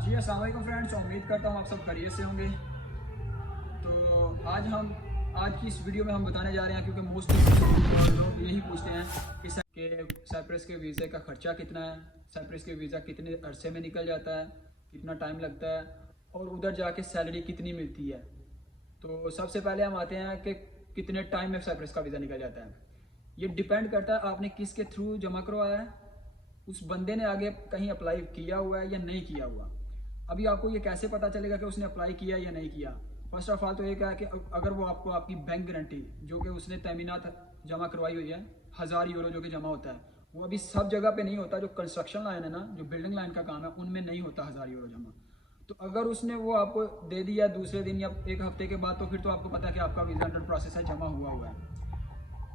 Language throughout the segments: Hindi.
जी अस्सलाम वालेकुम फ्रेंड्स, उम्मीद करता हूँ आप सब खैरियत से होंगे। तो आज की इस वीडियो में हम बताने जा रहे हैं, क्योंकि मोस्टली लोग यही पूछते हैं कि साइप्रस के वीज़े का ख़र्चा कितना है, साइप्रस के वीज़ा कितने अरसे में निकल जाता है, कितना टाइम लगता है और उधर जाके सैलरी कितनी मिलती है। तो सबसे पहले हम आते हैं कि कितने टाइम में साइप्रस का वीज़ा निकल जाता है। ये डिपेंड करता है आपने किसके थ्रू जमा करवाया है, उस बंदे ने आगे कहीं अप्लाई किया हुआ है या नहीं किया हुआ। अभी आपको ये कैसे पता चलेगा कि उसने अप्लाई किया या नहीं किया? फर्स्ट ऑफ ऑल तो एक है कि अगर वो आपको आपकी बैंक गारंटी जो कि उसने तमीनात जमा करवाई हुई है, 1000 यूरो जो कि जमा होता है, वो अभी सब जगह पे नहीं होता। जो कंस्ट्रक्शन लाइन है ना, जो बिल्डिंग लाइन का काम है, उनमें नहीं होता 1000 यूरो जमा। तो अगर उसने वो आपको दे दिया दूसरे दिन या एक हफ्ते के बाद, तो फिर तो आपको पता है कि आपका वीज़ा अंडर प्रोसेस है, जमा हुआ है।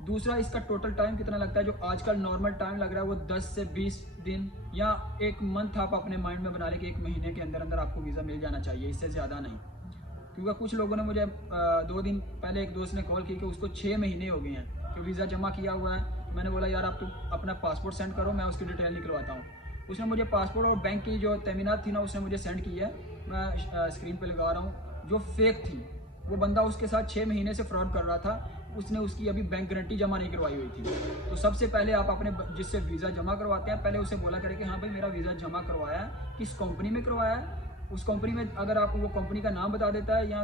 दूसरा, इसका टोटल टाइम कितना लगता है। जो आजकल नॉर्मल टाइम लग रहा है वो 10 से 20 दिन या एक मंथ आप अपने माइंड में बना लें कि एक महीने के अंदर अंदर आपको वीज़ा मिल जाना चाहिए, इससे ज़्यादा नहीं। क्योंकि कुछ लोगों ने मुझे 2 दिन पहले एक दोस्त ने कॉल की कि उसको 6 महीने हो गए हैं कि वीज़ा जमा किया हुआ है। तो मैंने बोला यार आप तो अपना पासपोर्ट सेंड करो, मैं उसकी डिटेल निकलवाता हूँ। उसने मुझे पासपोर्ट और बैंक की जो तमीनात थी ना, उसने मुझे सेंड की है। मैं स्क्रीन पर लगा रहा हूँ, जो फेक थी। वो बंदा उसके साथ 6 महीने से फ्रॉड कर रहा था। उसने उसकी अभी बैंक गारंटी जमा नहीं करवाई हुई थी। तो सबसे पहले आप अपने जिससे वीज़ा जमा करवाते हैं, पहले उसे बोला करें कि हाँ भाई मेरा वीज़ा जमा करवाया है, किस कंपनी में करवाया है। उस कंपनी में अगर आपको वो कंपनी का नाम बता देता है, या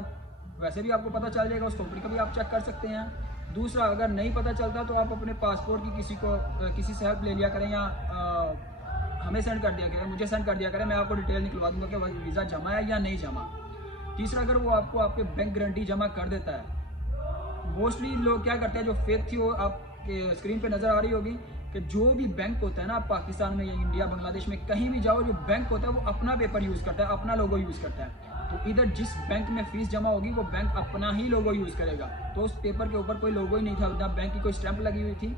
वैसे भी आपको पता चल जाएगा, उस कंपनी का भी आप चेक कर सकते हैं। दूसरा, अगर नहीं पता चलता तो आप अपने पासपोर्ट की किसी से हेल्प ले लिया करें, या हमें सेंड कर दिया करें, मुझे सेंड कर दिया करें। मैं आपको डिटेल निकलवा दूंगा कि वीज़ा जमा है या नहीं जमा। तीसरा, अगर वो आपको आपके बैंक गारंटी जमा कर देता है, मोस्टली लोग क्या करते हैं, जो फेक थी वो आपके स्क्रीन पे नज़र आ रही होगी कि जो भी बैंक होता है ना, आप पाकिस्तान में या इंडिया बांग्लादेश में कहीं भी जाओ, जो बैंक होता है वो अपना पेपर यूज़ करता है, अपना लोगो यूज़ करता है। तो इधर जिस बैंक में फ़ीस जमा होगी वो बैंक अपना ही लोगो यूज़ करेगा। तो उस पेपर के ऊपर कोई लोगो ही नहीं था, ना बैंक की कोई स्टैंप लगी हुई थी।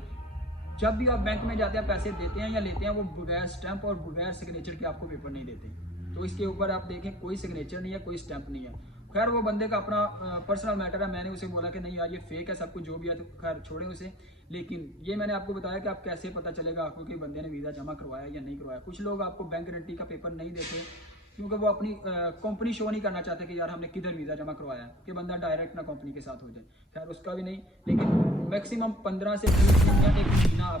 जब भी आप बैंक में जाते हैं, पैसे देते हैं या लेते हैं, वो बगैर स्टैंप और बगैर सिग्नेचर के आपको पेपर नहीं देते। तो इसके ऊपर आप देखें, कोई सिग्नेचर नहीं है, कोई स्टैंप नहीं है। खैर वो बंदे का अपना पर्सनल मैटर है। मैंने उसे बोला कि नहीं यार ये फेक है सब कुछ, जो भी है तो खैर छोड़ें उसे। लेकिन ये मैंने आपको बताया कि आप कैसे पता चलेगा आपको कि बंदे ने वीज़ा जमा करवाया या नहीं करवाया। कुछ लोग आपको बैंक गारंटी का पेपर नहीं देते क्योंकि वो अपनी कंपनी शो नहीं करना चाहते कि यार हमने किधर वीज़ा जमा करवाया है, कि बंदा डायरेक्ट ना कंपनी के साथ हो जाए। खैर उसका भी नहीं, लेकिन मैक्सिमम 15 से 20 दिन या एक महीना आप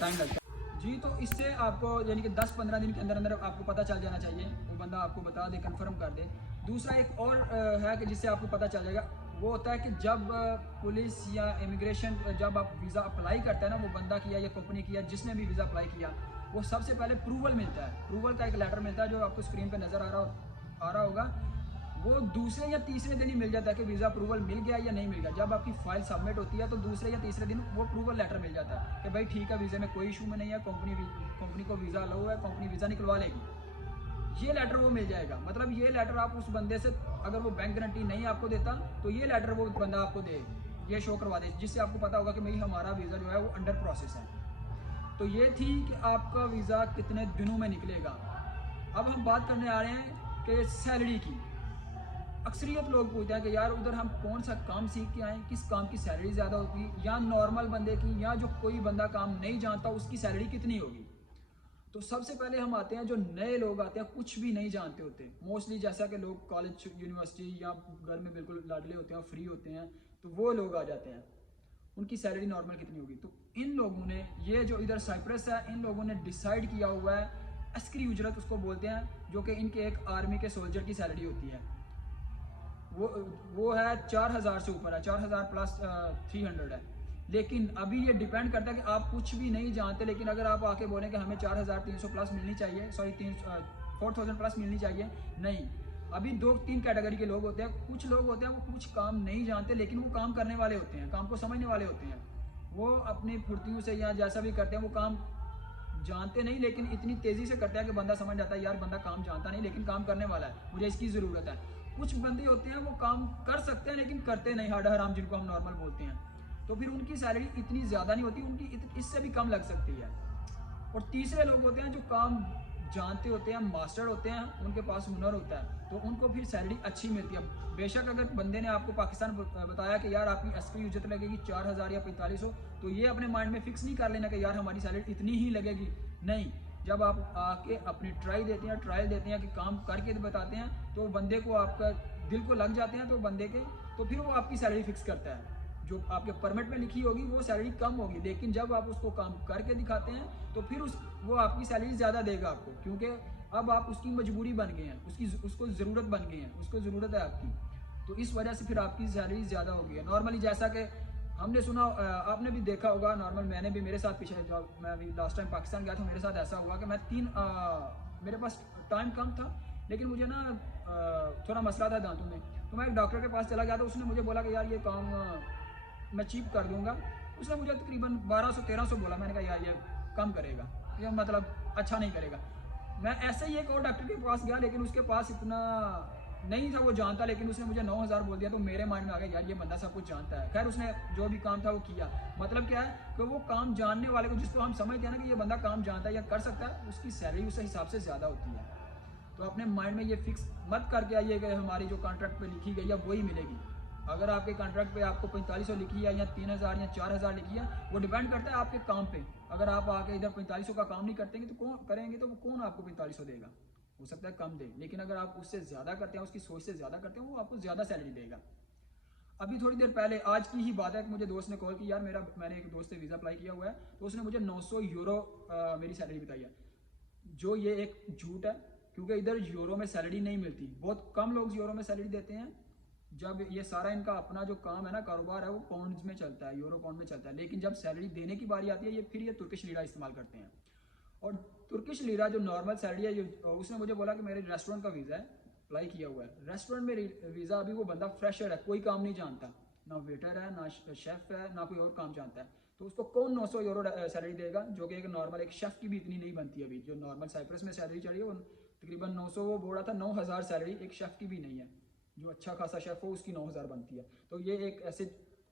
टाइम लगता है। जी, तो इससे आपको यानी कि 10-15 दिन के अंदर अंदर आपको पता चल जाना चाहिए, वो बंदा आपको बता दे, कंफर्म कर दे। दूसरा एक और है कि जिससे आपको पता चल जाएगा, वो होता है कि जब पुलिस या इमिग्रेशन जब आप वीज़ा अप्लाई करता है ना, वो बंदा किया या कंपनी किया, जिसने भी वीज़ा अप्लाई किया, वो सबसे पहले प्रूवल मिलता है। प्रूवल का एक लेटर मिलता है जो आपको स्क्रीन पर नज़र आ रहा होगा। वो दूसरे या तीसरे दिन ही मिल जाता है कि वीज़ा अप्रूवल मिल गया या नहीं मिल गया। जब आपकी फाइल सबमिट होती है तो दूसरे या तीसरे दिन वो अप्रूवल लेटर मिल जाता है कि भाई ठीक है, वीज़े में कोई इशू में नहीं है, कंपनी को वीज़ा अलाउ है, कंपनी वीज़ा निकलवा लेगी। ये लेटर वो मिल जाएगा। मतलब ये लेटर आप उस बंदे से, अगर वो बैंक गारंटी नहीं आपको देता तो ये लेटर वो बंदा आपको दे, ये शो करवा दे, जिससे आपको पता होगा कि भाई हमारा वीज़ा जो है वो अंडर प्रोसेस है। तो ये थी कि आपका वीज़ा कितने दिनों में निकलेगा। अब हम बात करने आ रहे हैं कि सैलरी की। अक्सरियत लोग पूछते हैं कि यार उधर हम कौन सा काम सीख के आए, किस काम की सैलरी ज़्यादा होगी, या नॉर्मल बंदे की, या जो कोई बंदा काम नहीं जानता उसकी सैलरी कितनी होगी। तो सबसे पहले हम आते हैं, जो नए लोग आते हैं, कुछ भी नहीं जानते होते मोस्टली, जैसा कि लोग कॉलेज यूनिवर्सिटी या घर में बिल्कुल लाडले होते हैं, फ्री होते हैं, तो वो लोग आ जाते हैं। उनकी सैलरी नॉर्मल कितनी होगी? तो इन लोगों ने, ये जो इधर साइप्रस है, इन लोगों ने डिसाइड किया हुआ है, अस्करी उजरत उसको बोलते हैं, जो कि इनके एक आर्मी के सोल्जर की सैलरी होती है। वो है 4000 से ऊपर है, 4000 प्लस 300 है। लेकिन अभी ये डिपेंड करता है कि आप कुछ भी नहीं जानते, लेकिन अगर आप आके बोलें कि हमें 4300 प्लस मिलनी चाहिए, सॉरी 4000 प्लस मिलनी चाहिए, नहीं। अभी 2-3 कैटेगरी के लोग होते हैं। कुछ लोग होते हैं वो कुछ काम नहीं जानते, लेकिन वो काम करने वाले होते हैं, काम को समझने वाले होते हैं। वो अपनी फुर्तियों से या जैसा भी करते हैं, वो काम जानते नहीं, लेकिन इतनी तेज़ी से करते हैं कि बंदा समझ जाता है यार बंदा काम जानता नहीं, लेकिन काम करने वाला है, मुझे इसकी ज़रूरत है। कुछ बंदे होते हैं वो काम कर सकते हैं लेकिन करते नहीं, हाडा हराम जिनको हम नॉर्मल बोलते हैं। तो फिर उनकी सैलरी इतनी ज़्यादा नहीं होती, उनकी इससे भी कम लग सकती है। और तीसरे लोग होते हैं जो काम जानते होते हैं, मास्टर होते हैं, उनके पास हुनर होता है, तो उनको फिर सैलरी अच्छी मिलती है। बेशक अगर बंदे ने आपको पाकिस्तान बताया कि यार आपकी असली उजरत लगेगी 4000 या 4500, तो ये अपने माइंड में फिक्स नहीं कर लेना कि यार हमारी सैलरी इतनी ही लगेगी। नहीं, जब आप आके अपनी ट्रायल देते हैं कि काम करके बताते हैं, तो बंदे को आपका दिल को लग जाते हैं, तो बंदे के तो फिर वो आपकी सैलरी फिक्स करता है। जो आपके परमिट में लिखी होगी वो सैलरी कम होगी, लेकिन जब आप उसको काम करके दिखाते हैं तो फिर वो आपकी सैलरी ज़्यादा देगा आपको, क्योंकि अब आप उसकी मजबूरी बन गए हैं, उसको ज़रूरत बन गई है, उसको ज़रूरत है आपकी, तो इस वजह से फिर आपकी सैलरी ज़्यादा होगी। नॉर्मली जैसा कि हमने सुना, आपने भी देखा होगा, नॉर्मल मैंने भी, मेरे साथ पिछले जब मैं अभी लास्ट टाइम पाकिस्तान गया था, मेरे साथ ऐसा हुआ कि मैं मेरे पास टाइम कम था, लेकिन मुझे ना थोड़ा मसला था दांतों में, तो मैं एक डॉक्टर के पास चला गया, तो उसने मुझे बोला कि यार ये काम मैं चीप कर दूंगा। उसने मुझे तकरीबन 1200-1300 बोला। मैंने कहा यार ये कम करेगा, ये मतलब अच्छा नहीं करेगा। मैं ऐसे ही एक और डॉक्टर के पास गया, लेकिन उसके पास इतना नहीं था, वो जानता, लेकिन उसने मुझे 9000 बोल दिया। तो मेरे माइंड में आ गया यार ये बंदा सब कुछ जानता है। खैर उसने जो भी काम था वो किया। मतलब क्या है कि वो काम जानने वाले को, जिसको हम समझते हैं ना कि ये बंदा काम जानता है या कर सकता है, उसकी सैलरी उस हिसाब से ज़्यादा होती है। तो अपने माइंड में ये फिक्स मत करके आइए कि हमारी जो कॉन्ट्रैक्ट पे लिखी गई है वही मिलेगी। अगर आपके कॉन्ट्रैक्ट पे आपको 4500 लिखी है या 3000 या 4000 लिखी है, वो डिपेंड करता है आपके काम पे। अगर आप आके इधर 4500 का काम नहीं करते तो कौन करेंगे, तो कौन आपको 4500 देगा? हो सकता है कम दे, लेकिन अगर आप उससे ज़्यादा करते हैं, उसकी सोच से ज़्यादा करते हैं, वो आपको ज़्यादा सैलरी देगा। अभी थोड़ी देर पहले, आज की ही बात है कि मुझे दोस्त ने कॉल की, यार मैंने एक दोस्त से वीज़ा अप्लाई किया हुआ है, तो उसने मुझे 900 यूरो मेरी सैलरी बताई है। जो ये एक झूठ है, क्योंकि इधर यूरो में सैलरी नहीं मिलती। बहुत कम लोग यूरो में सैलरी देते हैं। जब ये सारा इनका अपना जो काम है ना, कारोबार है, वो पाउंड्स में चलता है, यूरो पाउंड में चलता है। लेकिन जब सैलरी देने की बारी आती है, फिर ये तुर्किश लीरा इस्तेमाल करते हैं। और तुर्किश लीरा जो नॉर्मल सैलरी है, उसने मुझे बोला कि मेरे रेस्टोरेंट का वीज़ा है, अप्लाई किया हुआ है। रेस्टोरेंट में वीज़ा, अभी वो बंदा फ्रेशर है, कोई काम नहीं जानता, ना वेटर है, ना शेफ़ है, ना कोई और काम जानता है, तो उसको कौन 900 यूरो सैलरी देगा? जो कि एक नॉर्मल एक शेफ़ की भी इतनी नहीं बनती अभी। जो नॉर्मल साइप्रस में सैलरी चढ़ी है वो तकरीबन 900, वो बोल रहा था 9000 सैलरी एक शेफ़ की भी नहीं है। जो अच्छा खासा शेफ़ हो उसकी 9000 बनती है। तो ये एक ऐसे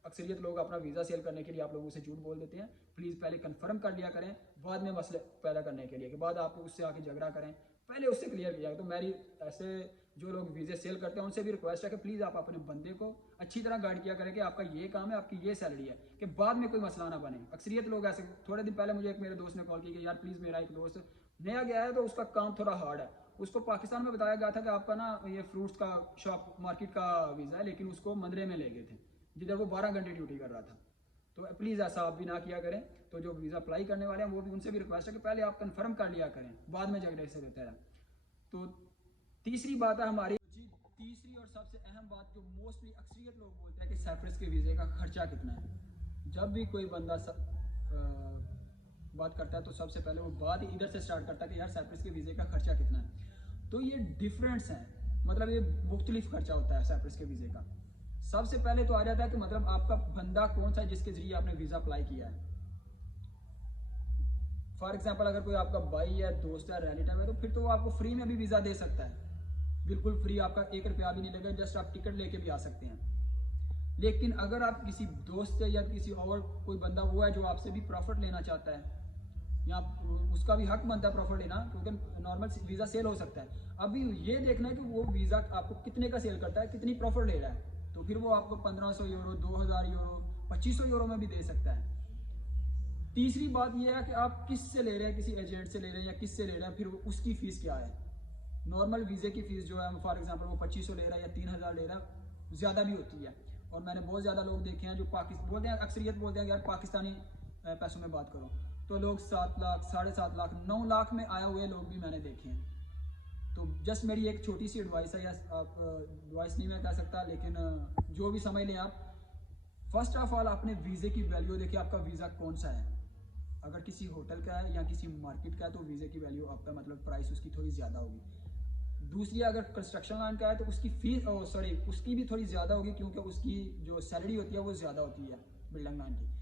अक्सरियत लोग अपना वीज़ा सेल करने के लिए आप लोगों से झूठ बोल देते हैं। प्लीज़ पहले कंफर्म कर लिया करें, बाद में मसले पैदा करने के लिए, कि बाद आप उससे आके झगड़ा करें, पहले उससे क्लियर किया। तो मेरी ऐसे जो लोग वीज़े सेल करते हैं उनसे भी रिक्वेस्ट है कि प्लीज़ आप अपने बंदे को अच्छी तरह गाइड किया करें कि आपका ये काम है, आपकी ये सैलरी है, कि बाद में कोई मसला ना बने। अक्सरियत लोग ऐसे, थोड़े दिन पहले मुझे एक मेरे दोस्त ने कॉल की कि यार प्लीज़, मेरा एक दोस्त नया गया है तो उसका काम थोड़ा हार्ड है। उसको पाकिस्तान में बताया गया था कि आपका ना ये फ्रूट्स का शॉप मार्केट का वीज़ा है, लेकिन उसको मंदरे में ले गए थे, जिधर वो 12 घंटे ड्यूटी कर रहा था। तो प्लीज़ ऐसा आप भी ना किया करें। तो जो वीज़ा अप्लाई करने वाले हैं वो भी, उनसे भी रिक्वेस्ट है कि पहले आप कंफर्म कर लिया करें, बाद में झगड़े से रहता है। तो तीसरी बात है हमारी, तीसरी और सबसे अहम बात जो मोस्टली अक्सरियत लोग बोलते हैं कि साइप्रस के वीज़े का खर्चा कितना है। जब भी कोई बंदा बात करता है तो सबसे पहले वो बात इधर से स्टार्ट करता है कि यार साइप्रस के वीज़े का खर्चा कितना है। तो ये डिफरेंस है, मतलब ये मुख्तलिफ खर्चा होता है साइप्रस के वीज़े का। सबसे पहले तो आ जाता है कि मतलब आपका बंदा कौन सा है जिसके जरिए आपने वीज़ा अप्लाई किया है। फॉर एग्जाम्पल, अगर कोई आपका भाई है, दोस्त है, रिलेटिव है, तो फिर तो वो आपको फ्री में भी वीज़ा दे सकता है, बिल्कुल फ्री, आपका 1 रुपया भी नहीं लगेगा, जस्ट आप टिकट लेके भी आ सकते हैं। लेकिन अगर आप किसी दोस्त से या किसी और कोई बंदा वो है जो आपसे भी प्रॉफिट लेना चाहता है, या उसका भी हक बनता है प्रॉफिट लेना, क्योंकि नॉर्मल वीज़ा सेल हो सकता है। अभी ये देखना है कि वो वीज़ा आपको कितने का सेल करता है, कितनी प्रॉफिट ले रहा है, तो फिर वो आपको 1500 यूरो, 2000 यूरो, 2500 यूरो में भी दे सकता है। तीसरी बात यह है कि आप किस से ले रहे हैं, किसी एजेंट से ले रहे हैं या किस से ले रहे हैं, फिर उसकी फ़ीस क्या है। नॉर्मल वीज़े की फ़ीस जो है, फॉर एग्जांपल वो 2500 ले रहा है या 3000 ले रहा है, ज़्यादा भी होती है। और मैंने बहुत ज़्यादा लोग देखे हैं जो बोलते हैं, अक्सरियत बोलते हैं यार पाकिस्तानी पैसों में बात करो, तो लोग 7 लाख, 7.5 लाख, 9 लाख में आए हुए लोग भी मैंने देखे हैं। तो जस्ट मेरी एक छोटी सी एडवाइस है, या आप एडवाइस नहीं मैं कह सकता, लेकिन जो भी समझ लें आप, फर्स्ट ऑफ ऑल अपने वीज़े की वैल्यू देखिए, आपका वीज़ा कौन सा है। अगर किसी होटल का है या किसी मार्केट का है तो वीज़े की वैल्यू आपका, मतलब प्राइस उसकी थोड़ी ज़्यादा होगी। दूसरी, अगर कंस्ट्रक्शन लाइन का है तो उसकी फीस, उसकी भी थोड़ी ज़्यादा होगी, क्योंकि उसकी जो सैलरी होती है वो ज़्यादा होती है बिल्डिंग लाइन की।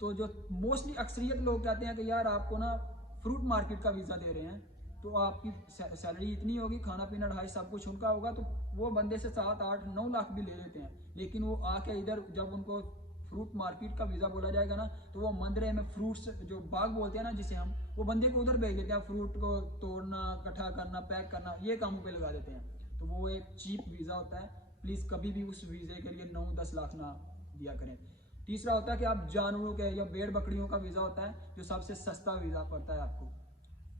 तो जो मोस्टली अक्सरियत लोग कहते हैं कि यार आपको ना फ्रूट मार्केट का वीज़ा दे रहे हैं, तो आपकी सैलरी इतनी होगी, खाना पीना ढाई सब कुछ उनका होगा, तो वो बंदे से 7, 8, 9 लाख भी ले लेते हैं। लेकिन वो आके इधर जब उनको फ्रूट मार्केट का वीज़ा बोला जाएगा ना, तो वो मंदरे में फ्रूट्स जो बाग बोलते हैं ना जिसे हम, वो बंदे को उधर भेज देते हैं, फ्रूट को तोड़ना, इकट्ठा करना, पैक करना, ये कामों पे लगा देते हैं। तो वो एक चीप वीज़ा होता है। प्लीज़ कभी भी उस वीज़े के लिए 9-10 लाख ना दिया करें। तीसरा होता है कि आप जानवरों के या भेड़ बकरियों का वीज़ा होता है, जो सबसे सस्ता वीज़ा पड़ता है आपको।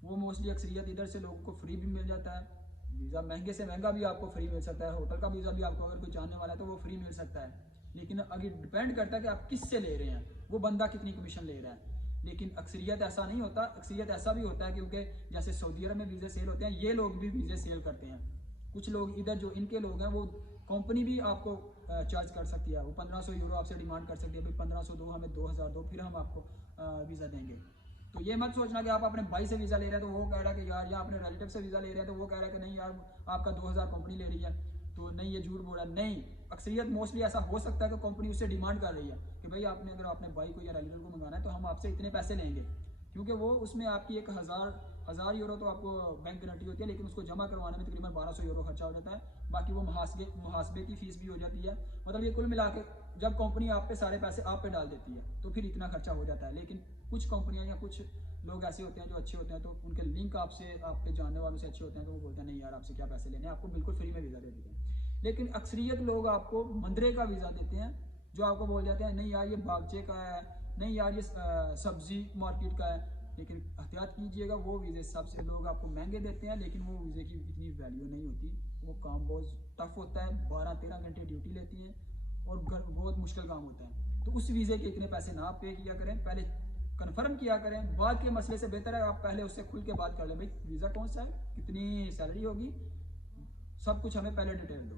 वो मोस्टली अक्सरियत इधर से लोगों को फ्री भी मिल जाता है, वीज़ा महंगे से महंगा भी आपको फ्री मिल सकता है, होटल का वीज़ा भी आपको अगर कोई चाहने वाला है तो वो फ्री मिल सकता है। लेकिन अगर डिपेंड करता है कि आप किससे ले रहे हैं, वो बंदा कितनी कमीशन ले रहा है। लेकिन अक्सरियत ऐसा नहीं होता, अक्सरियत ऐसा भी होता है क्योंकि जैसे सऊदी अरब में वीज़े सेल होते हैं, ये लोग भी वीज़े सेल करते हैं। कुछ लोग इधर जो इनके लोग हैं वो कंपनी भी आपको चार्ज कर सकती है, वो 1500 यूरो आपसे डिमांड कर सकती है, भाई 1500 दो, हमें 2000 दो, फिर हम आपको वीज़ा देंगे। तो ये मत सोचना कि आप अपने भाई से वीज़ा ले रहे हैं तो वो कह रहा है कि यार, या अपने रिलेटिव से वीज़ा ले रहे हैं तो वो कह रहा है कि नहीं यार आपका 2000 कंपनी ले रही है, तो नहीं ये झूठ बोल रहा है। नहीं, अक्सरियत मोस्टली ऐसा हो सकता है कि कंपनी उससे डिमांड कर रही है कि भाई आपने अगर अपने भाई को या रिलेटिव को मंगाना है तो हम आपसे इतने पैसे लेंगे, क्योंकि वो उसमें आपकी एक हज़ार यूरो तो आपको बैंक गारंटी होती है, लेकिन उसको जमा करवाने में तकरीबन 1200 यूरो खर्चा हो जाता है। बाकी वो मुहासबे की फ़ीस भी हो जाती है। मतलब ये कुल मिला के जब कंपनी आप पे सारे पैसे आप पे डाल देती है तो फिर इतना खर्चा हो जाता है। लेकिन कुछ कंपनियां या कुछ लोग ऐसे होते हैं जो अच्छे होते हैं, तो उनके लिंक आपसे, आपके जानने वालों से अच्छे होते हैं, तो वो बोलते हैं नहीं यार आपसे क्या पैसे लेने, आपको बिल्कुल फ्री में वीज़ा दे देते हैं। लेकिन अक्सरियत लोग आपको मंदरे का वीज़ा देते हैं, जो आपको बोल जाते हैं नहीं यार ये बागचे का है, नहीं यार ये सब्जी मार्केट का है। लेकिन एहतियात कीजिएगा, वो वीज़े सबसे लोग आपको महंगे देते हैं, लेकिन वो वीज़े की इतनी वैल्यू नहीं होती। वो काम बहुत टफ होता है, 12-13 घंटे ड्यूटी लेती है और बहुत मुश्किल काम होता है। तो उस वीज़े के इतने पैसे ना पे किया करें, पहले कन्फर्म किया करें। बाद के मसले से बेहतर है आप पहले उससे खुल के बात कर लें, भाई वीज़ा कौन सा है, कितनी सैलरी होगी, सब कुछ हमें पहले डिटेल दो।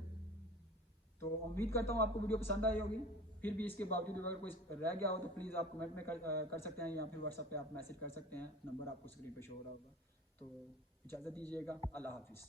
तो उम्मीद करता हूँ आपको वीडियो पसंद आई होगी। फिर भी इसके बावजूद अगर कोई रह गया हो तो प्लीज़ आप कमेंट में कर सकते हैं, या फिर व्हाट्सएप पे आप मैसेज कर सकते हैं, नंबर आपको स्क्रीन पे शो हो रहा होगा। तो इजाज़त दीजिएगा, अल्लाह हाफिज़।